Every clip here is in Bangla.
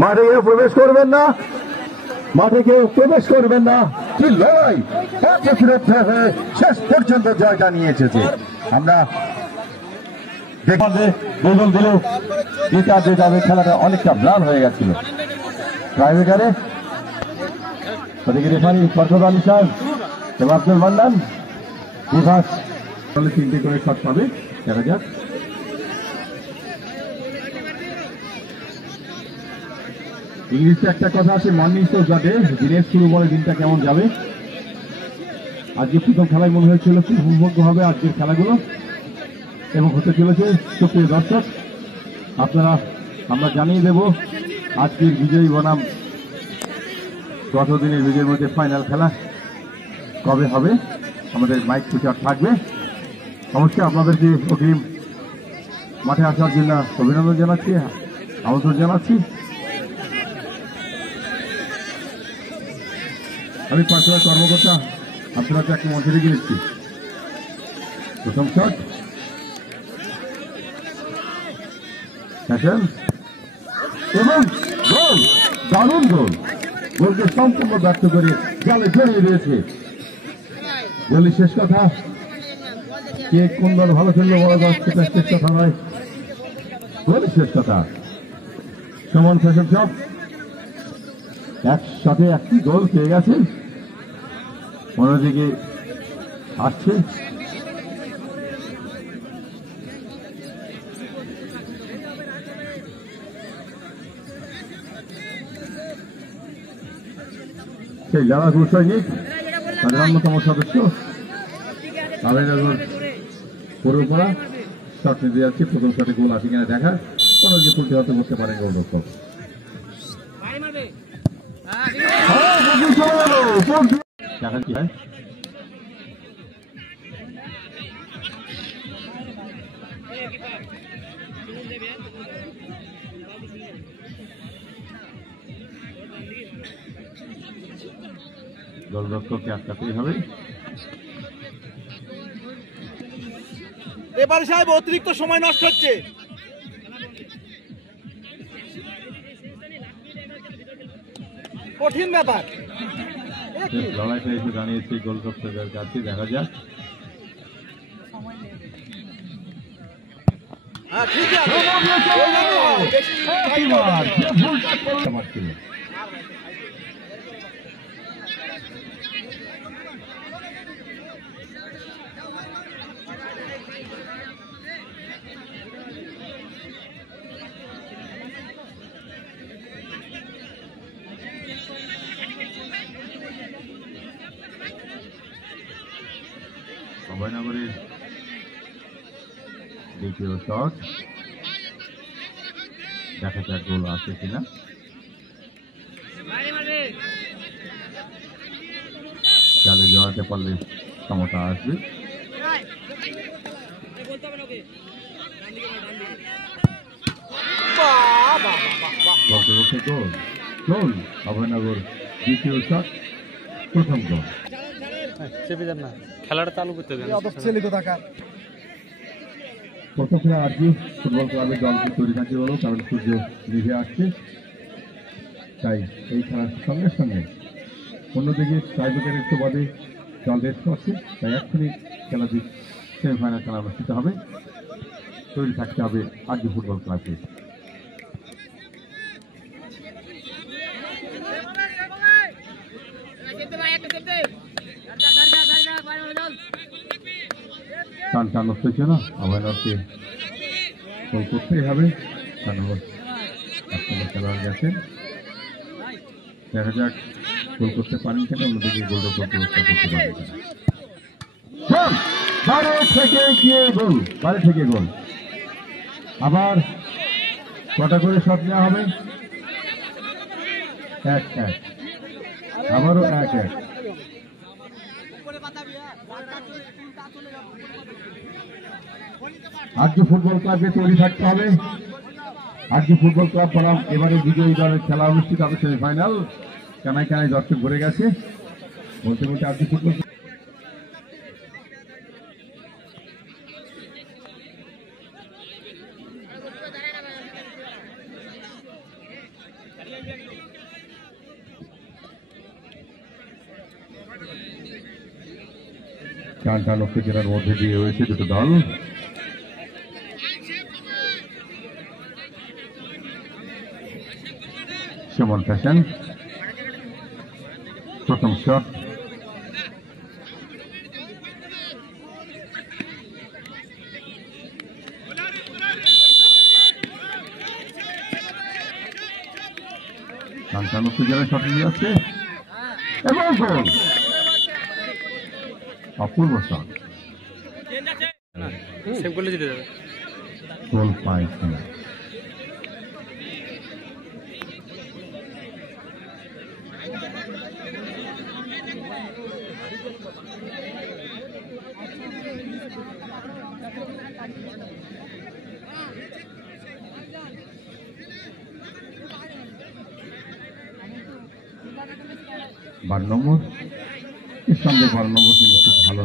মাঠে কেউ প্রবেশ করবেন না, মাঠে কেউ প্রবেশ করবেন না। কি লড়াই, প্রতিরক্ষা হয়ে শেষ পর্যন্ত জয়টা নিয়ে এসেছে। আমরা গোল দিল জিতা যে যাবে, খেলাটা অনেকটা ব্লান হয়ে গেছিল। ট্রাইব্রেকারে ওদিকে রেফারি ফরহাদ আলী সাহেব এবং আব্দুল মান্নান বিভাগ 3টে করে শট পাবে। দেখা যাক। ইংলিশে একটা কথা আছে, মর্নিং তো যাবে, দিনের শুরু বলে দিনটা কেমন যাবে। আজকে প্রথম খেলায় মনে হয়েছিল খুব উপভোগ্য হবে আজকের খেলাগুলো এবং হতে চলেছে। সুপ্রিয় দর্শক, আপনারা আমরা জানিয়ে দেব আজকের বিজয়ী বনাম গত দিনের বিজয়ের মধ্যে ফাইনাল খেলা কবে হবে। আমাদের মাইক প্রচার থাকবে। অবশ্যই আপনাদেরকে অগ্রিম মাঠে আসার জন্য অভিনন্দন জানাচ্ছি, আমন্ত্রণ জানাচ্ছি। আমি পাঁচটা কর্মকর্তা আপনারা একটা মঞ্চে রেখে দিচ্ছি। প্রথম শট এবং গোল, দারুণ গোল। গোলকে সম্পূর্ণ ব্যর্থ করে জালে জড়িয়ে দিয়েছে। গোলই শেষ কথা। কে কোন দল ভালো খেললো বলা যাচ্ছে শেষ কথা নয়, গোলই শেষ কথা। সমান ফ্যাশন শপ একসাথে একটি গোল পেয়ে গেছে, অন্যদিকে আসছে সেই লালাপুর সৈনিক, তাদের অন্যতম সদস্য আবেদনগর পৌরপাড়া শট নিতে যাচ্ছে। প্রথম শটে গোল আসে কিনা দেখা, কোনো যে প্রতিহত করতে পারে গোলরক্ষক। দেখা কি হয়। গোলরক্ষককে আটকাতেই হবে। এবার সাহেব অতিরিক্ত সময় নষ্ট হচ্ছে। কঠিন ব্যাপার। লড়াইটা এসে দাঁড়িয়েছে গোলরক্ষকের কাছে। দেখা যাক। অভয়নগরের দ্বিতীয় শট, দেখা যাক গোল আসে কিনা। চালে জড়াতে পারলে ক্ষমতা আসবে। বলতে বলতে গোল, গোল অভয়নগর দ্বিতীয় শট, প্রথম গোল। খেলাটা চালু করতে দেন। প্রথম খেলা আজকে ফুটবল ক্লাবের দলকে তৈরি থাকতে বলো, কারণ সূর্য নিভে আসছে। তাই এই খেলার সঙ্গে সঙ্গে অন্যদিকে টাইব্রেকারের সুবাদে দল রেস্ট করছে, তাই এক্ষুনি খেলা দিক সেমিফাইনাল খেলা অনুষ্ঠিত হবে। তৈরি থাকতে হবে আজকে ফুটবল ক্লাবকে। টান টান হচ্ছে না, অভয়নগরকে গোল করতেই হবে। খেলোয়াড় গেছেন, দেখা যাক গোল করতে পারেন কিনা, অন্যদিকে গোলটা ব্যবস্থা করতে পারেন কিনা। বাইরে থেকে গিয়ে গোল, বাইরে থেকে গোল। আবার কটা করে শট নেওয়া হবে? এক এক, আবারও এক এক। আজকে ফুটবল ক্লাবকে তৈরি থাকতে হবে। আজকে ফুটবল ক্লাব বনাম এবারে বিজয়ী দলের খেলা অনুষ্ঠিত হবে সেমিফাইনাল। কানায় কানায় দর্শক ভরে গেছে। বলতে বলতে আজকে ফুটবল টান টান উত্তেজনার মধ্যে দিয়ে রয়েছে দুটো দল। সুমন ফ্যাশন প্রথম শট, টান টান উত্তেজনার শট নিয়ে যাচ্ছে এবং গোল। অপূর্ব শট, গোল পাইছে না। বারো নম্বর ইসলামদের 12 নম্বর কিন্তু খুব ভালো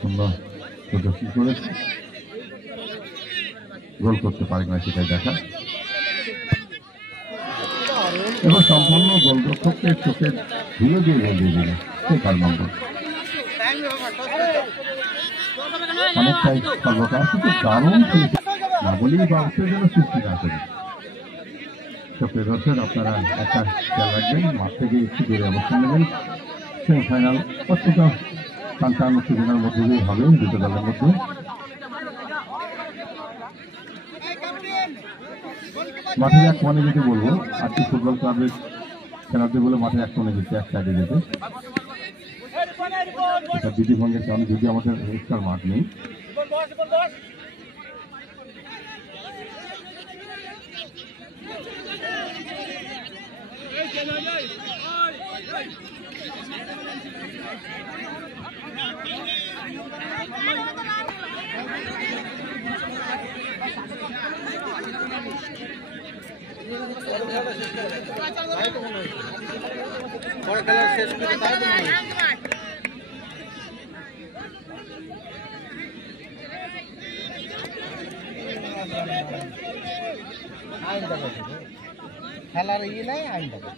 সুন্দর প্রদর্শন করেছে, গোল করতে পারে না সেটাই দেখা এবং সম্পূর্ণ গোলরক্ষকের চোখের ধুলো দিয়ে গোল দিয়ে দিল সেই 12 নম্বর। অনেকটাই সর্বকাশ দারুণ খেলেছে না বলেই বা উত্তেজনা সৃষ্টি না করে। প্রিয় দর্শক, আপনারা একটা খেয়াল রাখবেন, মাঠ থেকে একটু দূরে অবস্থান নেবেন। সেমিফাইনাল অত্যন্ত টান উত্তেজনার মধ্যে দিয়ে হবে দুটো দলের মধ্যে। মাঠের এক কোণে যেতে বলবো, আজকে ফুটবল ক্লাবের খেলাতে বলে মাঠে এক কোণে যেতে, এক সাইডে যেতে। এটা বিধিভঙ্গের কারণে, যদি আমাদের এক্সট্রা মাঠ নেই। খেলার ইয়ে নাই, আইন দেবে।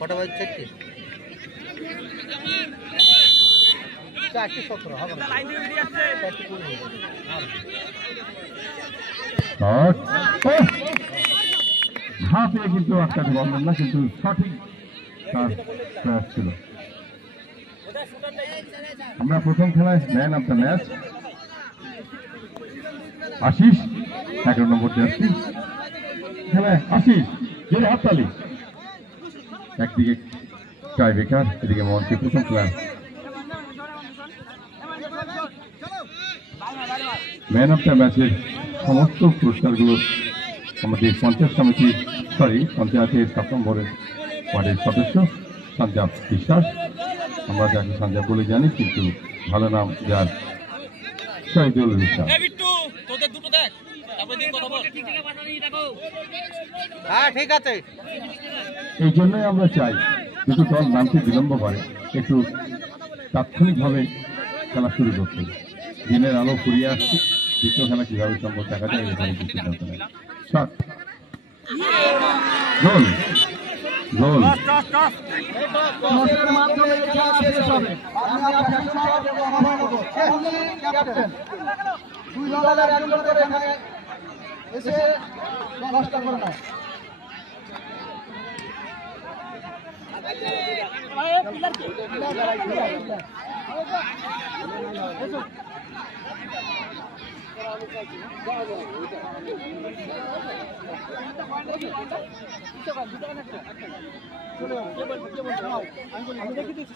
কটা বাজে? চারটে 17 হবে না। ঝাঁপিয়ে কিন্তু আটকাতে পারলেন না, কিন্তু সঠিক তার প্রয়াস ছিল। আমরা প্রথম খেলায় man of the match Ashis, 11 নম্বর জার্সি খেলায় আশিস, জোরে হাততালি। একদিকে টাই বেকার, এদিকে মঞ্চে প্রথম প্লেয়ার। ম্যান অফ দ্য ম্যাচের সমস্ত পুরস্কারগুলো আমাদের পঞ্চায়েতের 7 নম্বরের ওয়ার্ডের সদস্য সঞ্জাব বিশ্বাস, আমরা যাকে সঞ্জাব বলে জানি, কিন্তু ভালো নাম যার শহীদুল বিশ্বাস। হ্যাঁ, ঠিক আছে। এই জন্যই আমরা চাই দুটো দল নামতে বিলম্ব করে, একটু তাৎক্ষণিকভাবে খেলা শুরু করতে। দিনের আলো ফুরিয়ে আসছে, দ্বিতীয় খেলা কিভাবে সম্ভব দেখা যায় এখানে কিছু সিদ্ধান্ত নেই। শট, গোল, গোল।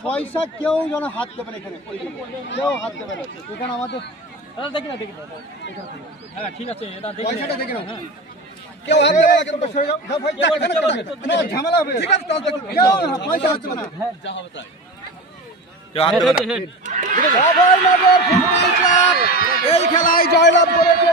পয়সা কেউ যেন হাত দেবে না, এখানে কেউ হাত দেবে না। এখানে আমাদের ঠিক আছে, পয়সাটা দেখে নাও। কেউ হাত দেবে না, ঝামেলা হবে। কেউ পয়সা হাত দেবে না, যা হবে তাই। এই খেলায় জয়লাভ করেছে।